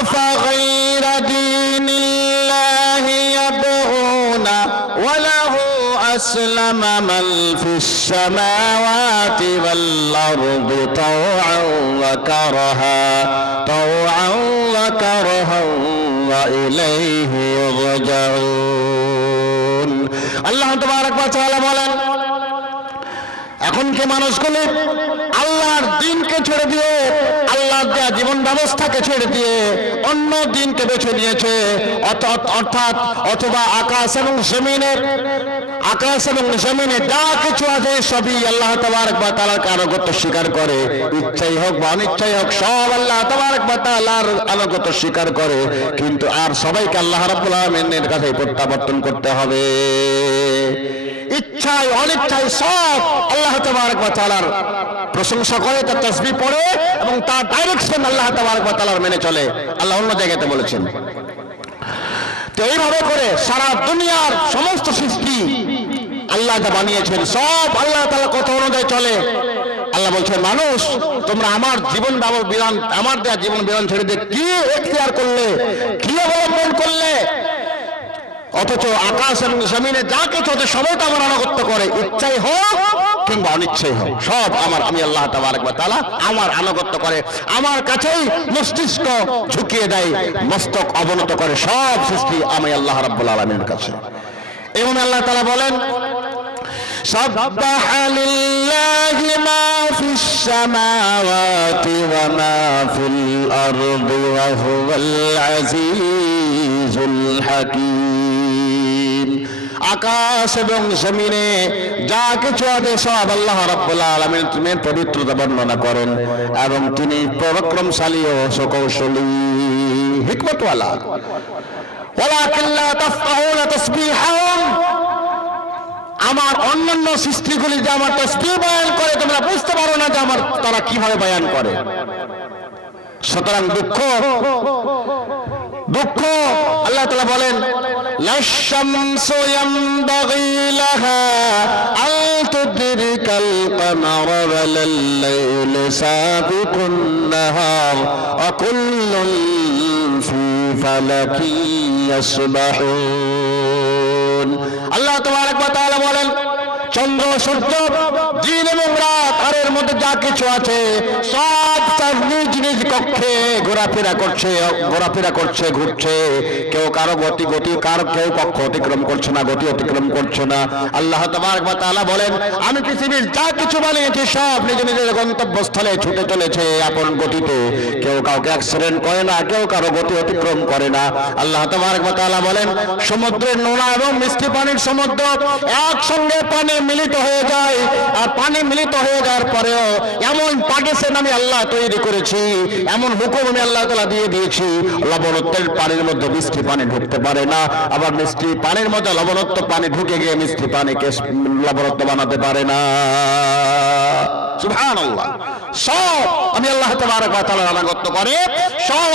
أفغير دين الله يبغون وله أسلم من في السماوات والأرض طوعا وكرها وإليه يرجعون আল্লাহ তাবারক ওয়া তাআলা বলেন, এখন কি মানুষগুলি আল্লাহর দ্বীনকে ছেড়ে দিয়ে, আল্লাহর দেয়া জীবন ব্যবস্থাকে ছেড়ে দিয়ে অন্য দ্বীনকে বেছে নিয়েছে, অর্থাৎ অথবা আকাশ এবং জমিনে যা কিছু আছে সবই আল্লাহ তাবারক ওয়া তাআলার আনুগত্য স্বীকার করে, ইচ্ছাই হোক বা অনিচ্ছাই হোক সব আল্লাহ তাবারক ওয়া তাআলার আনুগত্য স্বীকার করে, কিন্তু আর সবাইকে আল্লাহ রাব্বুল আলামিনের কাছে প্রত্যাবর্তন করতে হবে। ইচ্ছায় অনিচ্ছায় সব আল্লাহ তাবারক ওয়া তাআলার প্রশংসা করে, তার তাসবিহ পড়ে এবং তার ডাইরেকশন আল্লাহ তাবারক ওয়া তাআলার মেনে চলে। আল্লাহ অন্য জায়গাতে বলেছেন। তো এইভাবে করে সারা দুনিয়ার সমস্ত সৃষ্টি আল্লাহ যা বানিয়েছেন সব আল্লাহ তাআলার কথা অনুযায়ী চলে। আল্লাহ বলছেন, মানুষ তোমরা আমার জীবন বিধান, আমার দেয়া জীবন বিধান ছেড়ে দিয়ে কি এখতিয়ার করলে, কি অবলম্বন করলে? অথচ আকাশ এবং জমিনে যা কিছু আছে সবাই তো আমার আনুগত্য করে, ইচ্ছাই হোক কিংবা অনিচ্ছাই হোক সব আমি আল্লাহ তাবারক ওয়া তাআলা আমার আনুগত্য করে, আমার কাছেই মস্তিষ্ক ঝুঁকিয়ে দেয়, মস্তক অবনত করে, সব সৃষ্টি আমি আল্লাহ রাব্বুল আলামিনের কাছে। এবং আল্লাহ তাআলা বলেন, সাব্বাহা লিল্লাহি মা ফিস সামাওয়াতি ওয়া মা ফিল আরদি ওয়া হুয়াল আজিজুল হাকীম। আকাশ এবং জমিনে যা কিছু আছে সব আল্লাহ রাব্বুল আলামিনের পবিত্রতা বর্ণনা করেন এবং তিনি পরাক্রমশালী ও সুকৌশলী, হিকমতওয়ালা। ওয়ালাকিন লা তাফকাহুনা তাসবিহাহুম, আমার অন্যান্য সৃষ্টিগুলি যে আমার তাসবিহ বয়ান করে তোমরা বুঝতে পারো না যে আমার তারা কিভাবে বয়ান করে। সুতরাং দুঃখ আল্লাহ তাআলা বলেন, লাশ-শামসু ইয়ানবাগী লাহা আন তুদরিকাল কামারা ওয়াল-লাইলু সাবিকুন নাহার ওয়া কুল্লুন ফী ফালাকিন ইয়াসবাহুন। আল্লাহ তাবারক ওয়া তাআলা বলেন, চন্দ্র সূর্য দিন এবং রাত আর এর মধ্যে যা কিছু আছে সব তার নিজ নিজ কক্ষে ঘোরাফেরা করছে ঘুরছে, কেউ কারো কেউ কক্ষ অতিক্রম করছে না, গতি অতিক্রম করছে না। আল্লাহ তাবারক ওয়া তাআলা বলেন, আমি পৃথিবীর যা কিছু বানিয়েছি সব নিজ নিজের গন্তব্যস্থলে ছুটে চলেছে আপন গতিতে, কেউ কাউকে অ্যাক্সিডেন্ট করে না, কেউ কারো গতি অতিক্রম করে না। আল্লাহ তাবারক ওয়া তাআলা বলেন, সমুদ্রের নোনা এবং মিষ্টি পানির সমুদ্র একসঙ্গে পানি মিলিত হয়ে যায়, আর পানি মিলিত হয়ে যাওয়ার পরেও এমন পাকিস্তান আমি আল্লাহ তৈরি করেছি, এমন হুকুম আমি আল্লাহ তাআলা দিয়ে দিয়েছি, লবণাক্তের পানির মধ্যে মিষ্টি পানি ঢুকতে পারে না, আবার মিষ্টি পানির মধ্যে লবণাক্ত পানি ঢুকে গিয়ে মিষ্টি পানিকে লবণাক্ত বানাতে পারে না। সুবহানাল্লাহ। সব আমি আল্লাহ তাবারক ওয়া তাআলার আনুগত্য করে, সব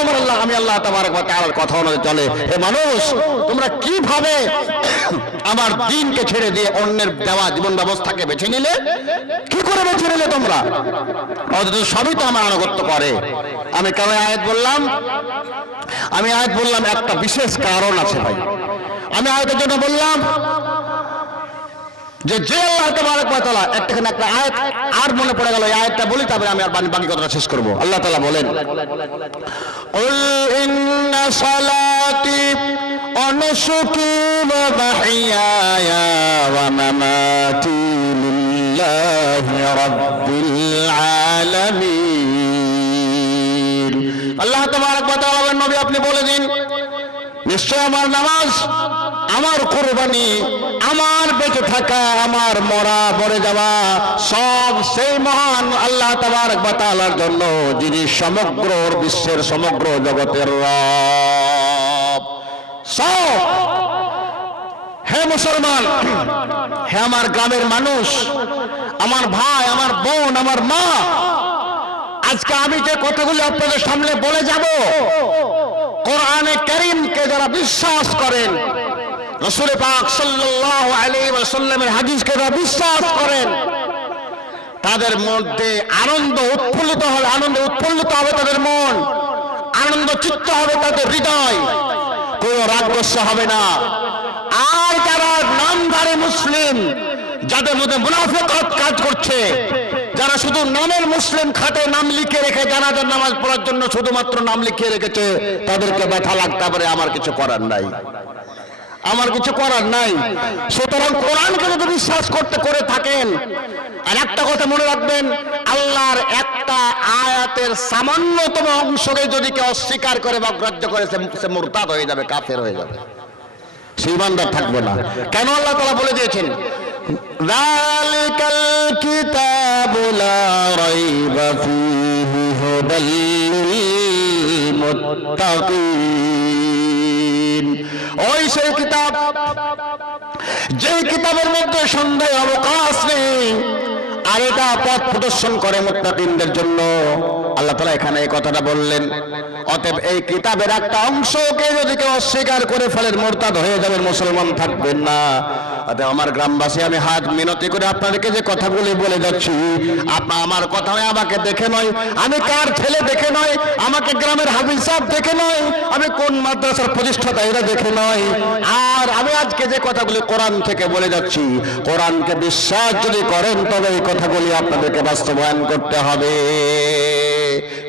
আমি আল্লাহ তাবারক ওয়া তাআলার কথা অনুযায়ী চলে। হে মানুষ, তোমরা কিভাবে আমার দ্বীনকে ছেড়ে দিয়ে অন্যের দেওয়া জীবন ব্যবস্থাকে বেছে নিলে? কি করে বেছে নিলে তোমরা? অথচ সবই তো আমার আনুগত্য করে। আমি কেন আয়াত বললাম? একটা বিশেষ কারণ আছে ভাই। আমি আয়াতের জন্য বললাম যে আল্লাহ তাবারক ওয়া তাআলা একটা আয়াত আর মনে পড়ে গেল, এই আয়াতটা বলি তারপরে আমি আর বাকি কথাটা শেষ করব। আল্লাহ তাআলা বলেন, কুল ইন্না সালাতি ওয়া নুসুকি ওয়া মাহইয়ায়া ওয়া মামাতি লিল্লাহি রাব্বিল আলামিন। আল্লাহ তাবারক ওয়া তাআলা বলেন, নবী আপনি বলে দিন, নিশ্চয় আমার নামাজ, আমার কুরবানি, আমার বেঁচে থাকা, আমার মরে যাওয়া সব সেই মহান আল্লাহ তাবারক ওয়া তাআলার জন্য, যিনি সমগ্র বিশ্বের সমগ্র জগতের রব। সব। হে মুসলমান, হে আমার গ্রামের মানুষ, আমার ভাই, আমার বোন, আমার মা, আজকে আমি যে কথাগুলো আপনাদের সামনে বলে যাব, কোরআনে কারীমকে যারা বিশ্বাস করেন, রাসূল পাক সাল্লাল্লাহু আলাইহি ওয়াসাল্লামের হাদিসকে যারা বিশ্বাস করেন, তাদের মধ্যে আনন্দে উৎফুল্লিত হবে তাদের মন। আনন্দ চিত্ত হবে তাদের হৃদয়, কোন রাগ গোসা হবে না। আর যারা নামধারী মুসলিম, যাদের মধ্যে মুনাফিকত কাজ করছে, যারা শুধু নামের মুসলিম খাতে নাম লিখে রেখে জানাজার নামাজ পড়ার জন্য শুধুমাত্র নাম লিখে রেখেছে, তাদেরকে ব্যথা লাগতে পারে, আমার কিছু করার নাই, আমার কিছু করার নাই। সুতরাং কোরআনকে যদি বিশ্বাস করে থাকেন, আর একটা কথা মনে রাখবেন, আল্লাহর একটা আয়াতের সামান্যতম অংশকে যদি কেউ অস্বীকার করে বা গ্রাহ্য করে, সে মুরতাদ হয়ে যাবে, কাফের হয়ে যাবে, সে ঈমানদার থাকবে না। কেন আল্লাহ তাআলা বলে দিয়েছেন, যালিকাল কিতাবু লা রাইবা ফীহি হুদাল লিল মুত্তাকিন। ওই সেই কিতাব, যে কিতাবের মধ্যে সন্দেহ অবকাশ নেই, আর এটা পথ প্রদর্শন করে মুত্তাকিনদের জন্য। আল্লাহ তাআলা এখানে এই কথাটা বললেন। অতএব এই কিতাবের একটা অংশকে যদি কেউ অস্বীকার করে ফেলেন, মুরতাদ হয়ে যাবেন, মুসলমান থাকবেন না। অতএব আমার গ্রামবাসী, আমি হাত মিনতি করে আপনাদেরকে যে কথাগুলি বলে যাচ্ছি, আমার কথা নয়, আমাকে দেখে নয়, আমি কার ছেলে দেখে নয়, আমাকে গ্রামের হাফিজ সাহেব দেখে নয়, আমি কোন মাদ্রাসার প্রতিষ্ঠাতা এরা দেখে নয়। আর আমি আজকে যে কথাগুলি কোরআন থেকে বলে যাচ্ছি, কোরআনকে বিশ্বাস যদি করেন, তবে এই কথাগুলি আপনাদেরকে বাস্তবায়ন করতে হবে,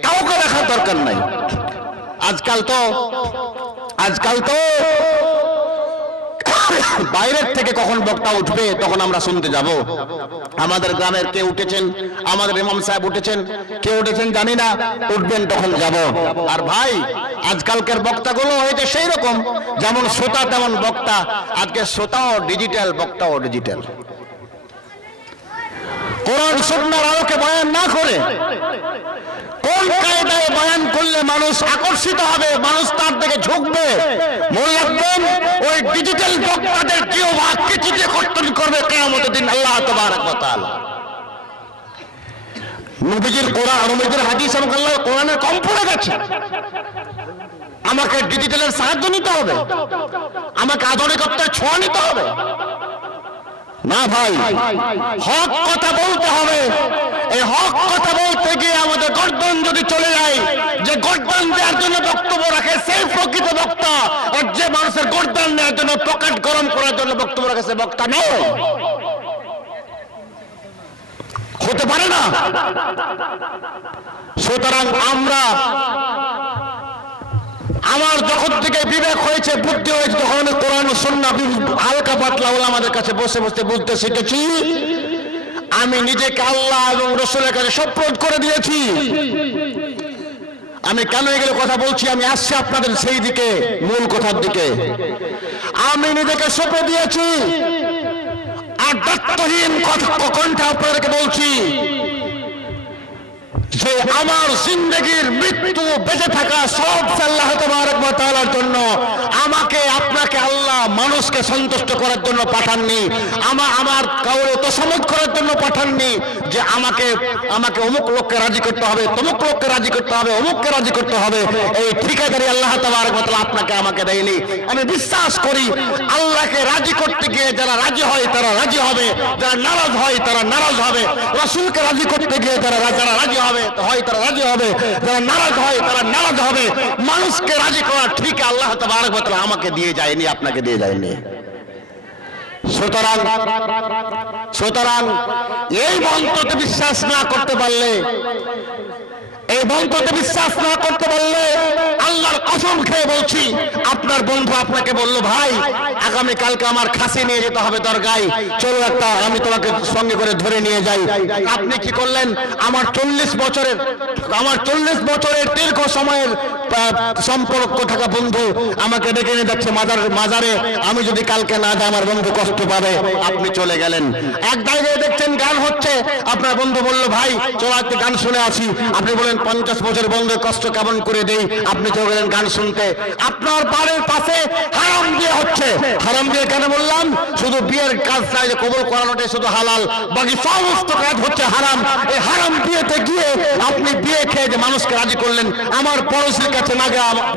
কাউকে দেখার দরকার নাই। আজকাল তো বাইরের থেকে কখন বক্তা উঠবে তখন আমরা শুনতে যাব। আমাদের গ্রামের কে উঠেছেন, আমাদের ইমাম সাহেব উঠেছেন, কে উঠেছেন জানি না, উঠবেন তখন যাব। আর ভাই, আজকালকার বক্তাগুলো হয়েছে সেই রকম, যেমন শ্রোতা তেমন বক্তা। আজকে শ্রোতাও ডিজিটাল, বক্তাও ডিজিটাল। কোরআন সুন্নাহর আলোকে বয়ান না করে কোন কায়দায় বয়ান করলে মানুষ আকর্ষিত হবে, মানুষ তার দিকে ঝুঁকবে, মনে রাখবেন, ওই ডিজিটাল বক্তাদের কেউ ভাগ্যে চিঠি কর্তন করবে কিয়ামতের দিন আল্লাহ তাবারক ওয়া তাআলা। নবীজির কোরআন, নবীজির হাদিস এবং আল্লাহর কোরআনের কম পড়ে গেছে। আমাকে ডিজিটালের সাহায্য নিতে হবে, আমাকে আধুনিকত্বের ছোঁয়া নিতে হবে না ভাই, হক কথা বলতে হবে। এই হক কথা বলতে গিয়ে আমাদের গর্দন যদি চলে যায়, যে গর্দন দেওয়ার জন্য বক্তব্য রাখে সেই প্রকৃত বক্তা, আর যে মানুষের গর্দন নেওয়ার জন্য পকেট গরম করার জন্য বক্তব্য রাখে সে বক্তা নয়, হতে পারে না। সুতরাং আমার যখন থেকে বিবেক হয়েছে, বুদ্ধি হয়েছে, তখন আমি কোরআন ও সুন্নাহ হালকা পাতলা আমাদের কাছে বসে বসে বুঝতে শিখেছি। আমি নিজেকে আল্লাহ এবং রাসূলের কাছে সুপর্দ করে দিয়েছি। আমি কেন এগুলো কথা বলছি, আমি আসছি আপনাদের সেই দিকে, মূল কথার দিকে। আমি নিজেকে সঁপে দিয়েছি, আর দায়িত্বহীন কণ্ঠে আপনাদেরকে বলছি যে আমার জিন্দেগির মৃত্যু বেঁচে থাকা সব আল্লাহ তাবারক ওয়া তাআলার জন্য। আমাকে আপনাকে আল্লাহ মানুষকে সন্তুষ্ট করার জন্য পাঠাননি, আমার কাউরে তোষামত করার জন্য পাঠাননি, যে আমাকে অমুক লোককে রাজি করতে হবে, তমুক লোককে রাজি করতে হবে, অমুককে রাজি করতে হবে। এই ঠিকাদারি আল্লাহ তাবারক ওয়া তাআলা আপনাকে আমাকে দেয়নি। আমি বিশ্বাস করি আল্লাহকে রাজি করতে গিয়ে যারা রাজি হয় তারা রাজি হবে, যারা নারাজ হয় তারা নারাজ হবে। রাসূলকে রাজি করতে গিয়ে যারা রাজি হবে তারা রাজি হবে, যারা নারাজ হয় তারা নারাজ হবে। মানুষকে রাজি করা ঠিক আল্লাহ তাবারক ওয়া তাআলা আমাকে দিয়ে যায়নি, আপনাকে দিয়ে যায়নি। সুতরাং এই মন্ত্রতে বিশ্বাস না করতে পারলে, আল্লাহর কসম খেয়ে বলছি, আপনার বন্ধু আপনাকে বলল, ভাই আগামী কালকে আমার খাসি নিয়ে যেতে হবে দরগায়, চলো একটা আমি তোমাকে সঙ্গে করে ধরে নিয়ে যাই। আপনি কি করলেন? আমার 40 বছরের দীর্ঘ সময়ের সম্পর্ক থাকা বন্ধু আমাকে ডেকে নিয়ে যাচ্ছে মাজারে। আমি যদি কালকে না যাই আমার বন্ধু কষ্ট পাবে। আপনি চলে গেলেন, এক জায়গায় দেখছেন গান হচ্ছে, আপনার বন্ধু বলল, ভাই চলো একটু গান শুনে আসি। আপনি বলেন 50 বছর বন্ধুর কষ্ট কেমন করে দেই, আপনি চলে গেলেন গান শুনতে। আপনার বাড়ির পাশে হারাম বিয়ে হচ্ছে। হারাম বিয়ে কেন বললাম? শুধু বিয়ের কাজটা যে কবুল করানোটাই শুধু হালাল, বাকি সমস্ত কাজ হচ্ছে হারাম। এই হারাম বিয়েতে গিয়ে আপনি বিয়ে খেয়ে যে মানুষকে রাজি করলেন, আমার পড়োশির কাছে না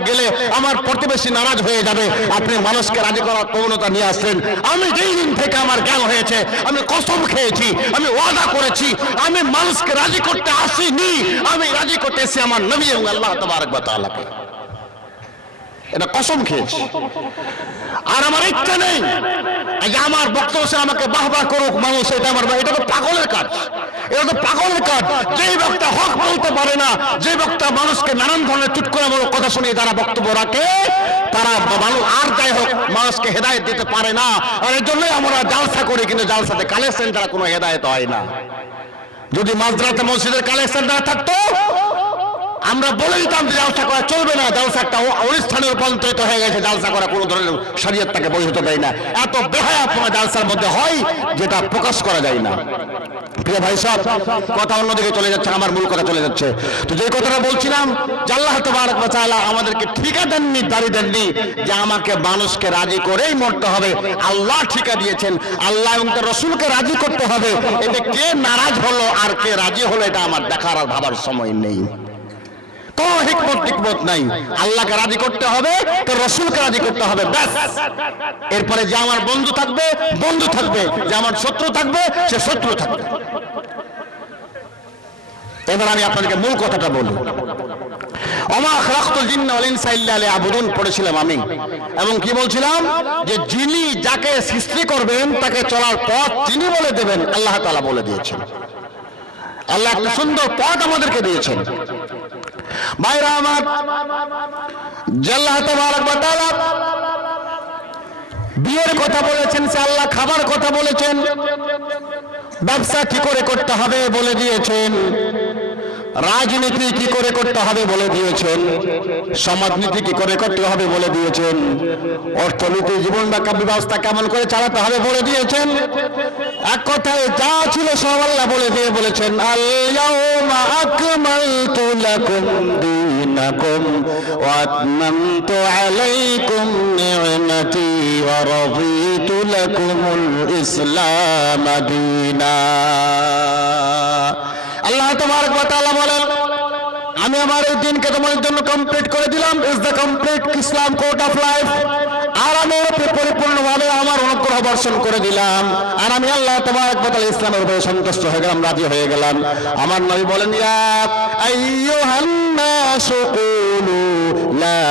গেলে আমার প্রতিবেশী নারাজ হয়ে যাবে, আপনি মানুষকে রাজি করার প্রবণতা নিয়ে আসলেন। আমি যেই দিন থেকে আমার জ্ঞান হয়েছে, আমি কসম খেয়েছি, আমি ওয়াদা করেছি, আমি মানুষকে রাজি করতে আসিনি, আমি রাজি করতে এসেছি আমার নবী এবং আল্লাহ তাবারক ওয়া তাআলাকে। এটা কসম খেয়েছি। আর আমার ইচ্ছা নেই যে আমার বক্তব্য সে আমাকে বাহবা করুক মানুষ, এটা আমার, এটা তো পাগলের কাজ, এটা তো পাগলের কাজ। যেই বক্তা হক বলতে পারে না, যে বক্তা মানুষকে নানান ধরনের চুটকুলামূলক কথা শুনিয়ে তারা বক্তব্য রাখে, তারা মানুষ আর যাই হোক মানুষকে হেদায়েত দিতে পারে না। আর এর জন্যই আমরা জালসা করি, কিন্তু জালসাতে কালেকশন দ্বারা কোনো হেদায়েত হয় না। যদি মাঝরাতে মসজিদের কালেকশন না থাকতো, আমরা বলে দিতাম যে জালসা করা চলবে না, জালসা একটা অনুষ্ঠানে রূপান্তরিত হয়ে গেছে, জালসা করা কোনো ধরনের শরীয়ত তাকে বৈধতা দেয় না। এত বেহায়াপনা জালসার মধ্যে হয় যেটা প্রকাশ করা যায় না। প্রিয় ভাই সাহেব, কথা অন্যদিকে চলে যাচ্ছে, আমার মূল কথা চলে যাচ্ছে। তো যে কথাটা বলছিলাম যে আল্লাহ তাবারক ওয়া তাআলা আমাদেরকে ঠিকা দেননি, দাঁড়ি দেননি যে আমাকে মানুষকে রাজি করেই মরতে হবে। আল্লাহ ঠিকা দিয়েছেন, আল্লাহ এবং তার রাসূলকে রাজি করতে হবে। এতে কে নারাজ হলো আর কে রাজি হলো এটা আমার দেখার আর ভাবার সময় নেই। কোন হিকমত নাই, আল্লাহকে রাজি করতে হবে, তার রাসূলকে রাজি করতে হবে, ব্যাস। এরপরে যে আমার বন্ধু থাকবে বন্ধু থাকবে, যে আমার শত্রু থাকবে সে শত্রু থাকবে। এবার আমি আপনাদেরকে মূল কথাটা বলি। ওমা খালাকতুল জিন্না ওয়াল ইনসা ইল্লা লিয়াবুদুন পড়েছিলাম আমি, এবং কি বলছিলাম যে যিনি যাকে সৃষ্টি করবেন তাকে চলার পথ তিনি বলে দেবেন, আল্লাহ তাআলা বলে দিয়েছেন। আল্লাহ একটা সুন্দর পথ আমাদেরকে দিয়েছেন। ভাইরা আমার, আল্লাহ তাবারক ওয়া তাআলা বিয়ের কথা বলেছেন, সে আল্লাহ খাবার কথা বলেছেন, ব্যবসা কি করে করতে হবে বলে দিয়েছেন, রাজনীতি কি করে করতে হবে বলে দিয়েছেন, সমাজনীতি কি করে করতে হবে বলে দিয়েছেন, অর্থনীতি জীবন ব্যবস্থা কেমন করে চালাতে হবে বলে দিয়েছেন। এক কথায় যা ছিল সব আল্লাহ বলে দিয়ে বলেছেন, আল-ইয়াউমা আকমালতু লাকুম দীনাকুম ওয়া আতমামতু আলাইকুম নি'মাতি ওয়া রাদিতু লাকুমুল ইসলাম দীনা। আল্লাহ তাবারক ওয়া তাআলা বলেন, আমি আমার এই দিনকে তোমাদের জন্য কমপ্লিট করে দিলাম, is the complete Islam code of life. আর আমি পরিপূর্ণভাবে আমার অনুগ্রহ বর্ষণ করে দিলাম, আর আমি আল্লাহ তাবারক ওয়া তাআলা ইসলামের উপরে সন্তুষ্ট হয়ে গেলাম, রাজি হয়ে গেলাম। আমার নবী বলেন, ইয়া আইয়ুহান নাসু কুলু লা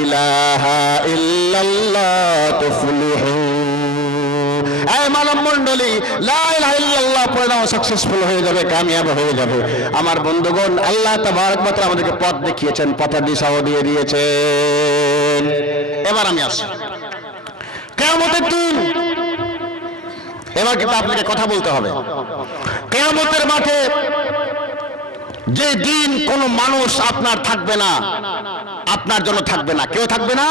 ইলাহা ইল্লাল্লাহ তুফলিহু। মানব মণ্ডলী, লা ইলাহা ইল্লাল্লাহ পড়ে নাও, সাকসেসফুল হয়ে যাবে, কামিয়াব হয়ে যাবে। আমার বন্ধুগণ, আল্লাহ তাবারক ওয়া তাআলা আমাদেরকে পথ দেখিয়েছেন, পথের দিশাও দিয়ে দিয়েছেন। এবার আমি আসি কিয়ামতের দিন। এবার কিন্তু আপনাকে কথা বলতে হবে। কিয়ামতের মাঠে যে দিন কোন মানুষ আপনার থাকবে না, আপনার জন্য থাকবে না, কেউ থাকবে না।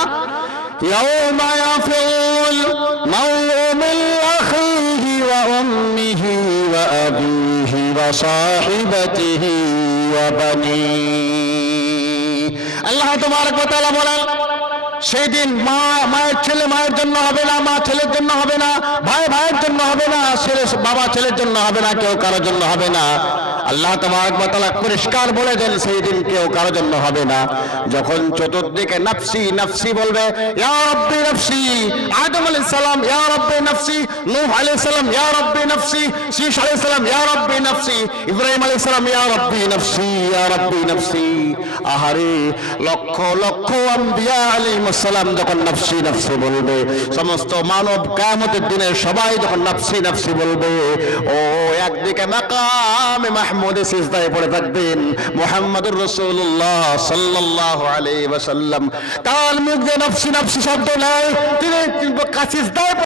يوم يفر المرء من أخيه وأمه وأبيه وصاحبته وبنيه। আল্লাহ তাবারক ওয়া তাআলা বলেন, সেই দিন মা মায়ের ছেলে মায়ের জন্য হবে না, মা ছেলের জন্য হবে না, ভাই ভাইয়ের জন্য হবে না, ছেলে বাবা ছেলের জন্য হবে না, কেউ কারোর জন্য হবে না। আল্লাহ তাবারক ওয়া তাআলা পরিষ্কার বলে দেন, সেই দিন কেউ কারোর জন্য হবে না। যখন চতুর্দিকে নফসি নফসি বলবে, ইয়া রাব্বি নফসি, আদম আলাইহিস সালাম ইয়া রাব্বি নফসি, নূহ আলাইহিস সালাম ইয়া রাব্বি নফসি, শীশ আলাইহিস সালাম ইয়া রাব্বি নফসি, ইব্রাহিম আলাইহিস সালাম ইয়া রাব্বি নফসি, ইয়া রাব্বি নফসি। আহারে, লক্ষ লক্ষ আম্বিয়া আলাইহিস সালাম যখন নফসি নফসি বলবে, সমস্ত মানব কিয়ামতের দিনে সবাই যখন নফসি নফসি বলবে, ও একদিকে মাকামে মাহমুদে সিজদায় পড়ে থাকবেন মুহাম্মদুর রাসূলুল্লাহ সাল্লাল্লাহু আলাইহি ওয়াসাল্লাম। তার মুখ দিয়ে নফসি নফসি শব্দ নাই, তিনি সিজদায়